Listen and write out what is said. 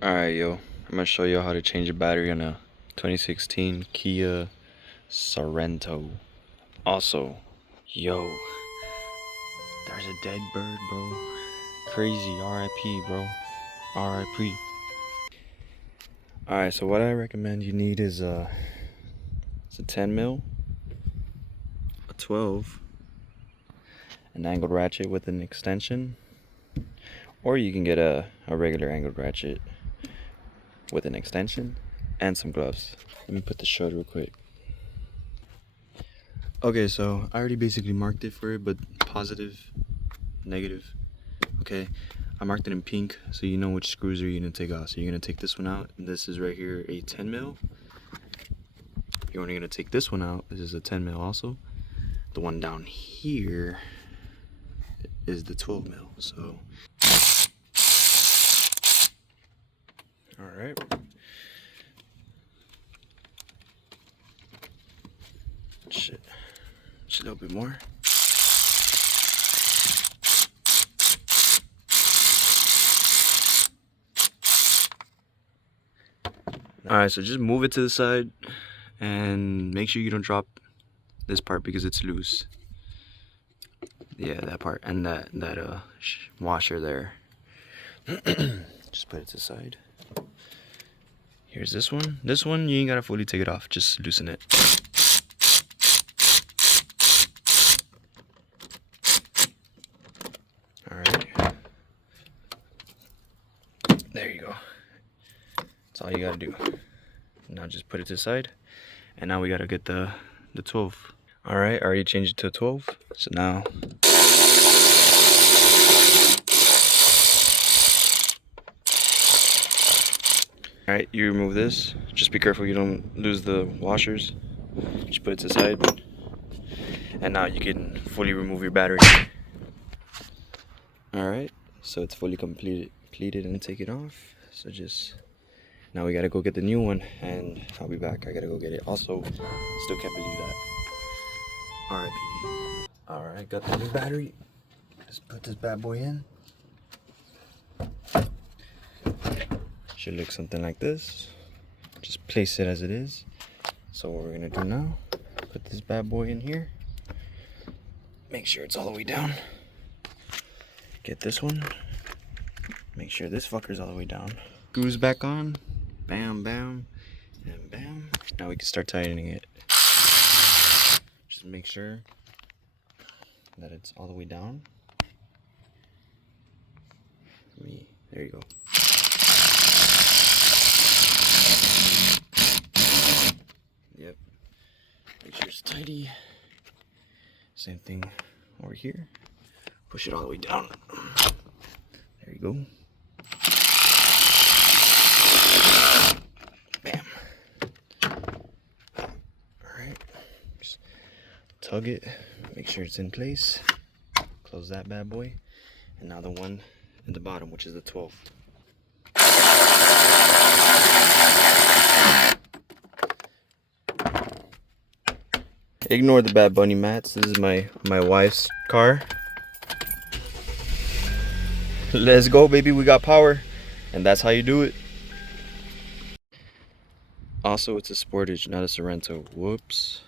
Alright, yo, I'm gonna show you how to change a battery on a 2016 Kia Sorento. Also, yo, there's a dead bird, bro. Crazy, RIP, bro. RIP. Alright, so what I recommend you need is it's a 10 mil, a 12, an angled ratchet with an extension, or you can get a regular angled ratchet with an extension and some gloves. Let me put the shut real quick. Okay, so I already basically marked it for it, but positive, negative. Okay, I marked it in pink, so you know which screws are you gonna take off. So you're gonna take this one out, and this is right here a 10 mil. You're only gonna take this one out. This is a 10 mil also. The one down here is the 12 mil. So, all right. Shit, just a little bit more. Alright, so just move it to the side and make sure you don't drop this part because it's loose. Yeah, that part and that washer there. Just put it to the side. Here's this one. This one you ain't gotta fully take it off, just loosen it. Alright. There you go. That's all you gotta do. Now just put it to the side. And now we gotta get the 12. Alright, I already changed it to a 12. So now alright, you remove this. Just be careful you don't lose the washers. Just put it to the side. And now you can fully remove your battery. Alright, so it's fully completed and take it off. So just now we gotta go get the new one, and I'll be back. I gotta go get it. Also, still can't believe that. RIP. Alright, got the new battery. Let's put this bad boy in. Should look something like this. Just place it as it is. So what we're gonna do now, put this bad boy in here. Make sure it's all the way down. Get this one. Make sure this fucker's all the way down. Screws back on. Bam, bam, and bam. Now we can start tightening it. Just make sure that it's all the way down. There you go. Yep. Make sure it's tidy. Same thing over here. Push it all the way down. There you go. Bam. Alright. Just tug it. Make sure it's in place. Close that bad boy. And now the one in the bottom, which is the 12. Ignore the Bad Bunny mats. This is my wife's car. Let's go, baby. We got power. And that's how you do it. Also, it's a Sportage, not a Sorento. Whoops.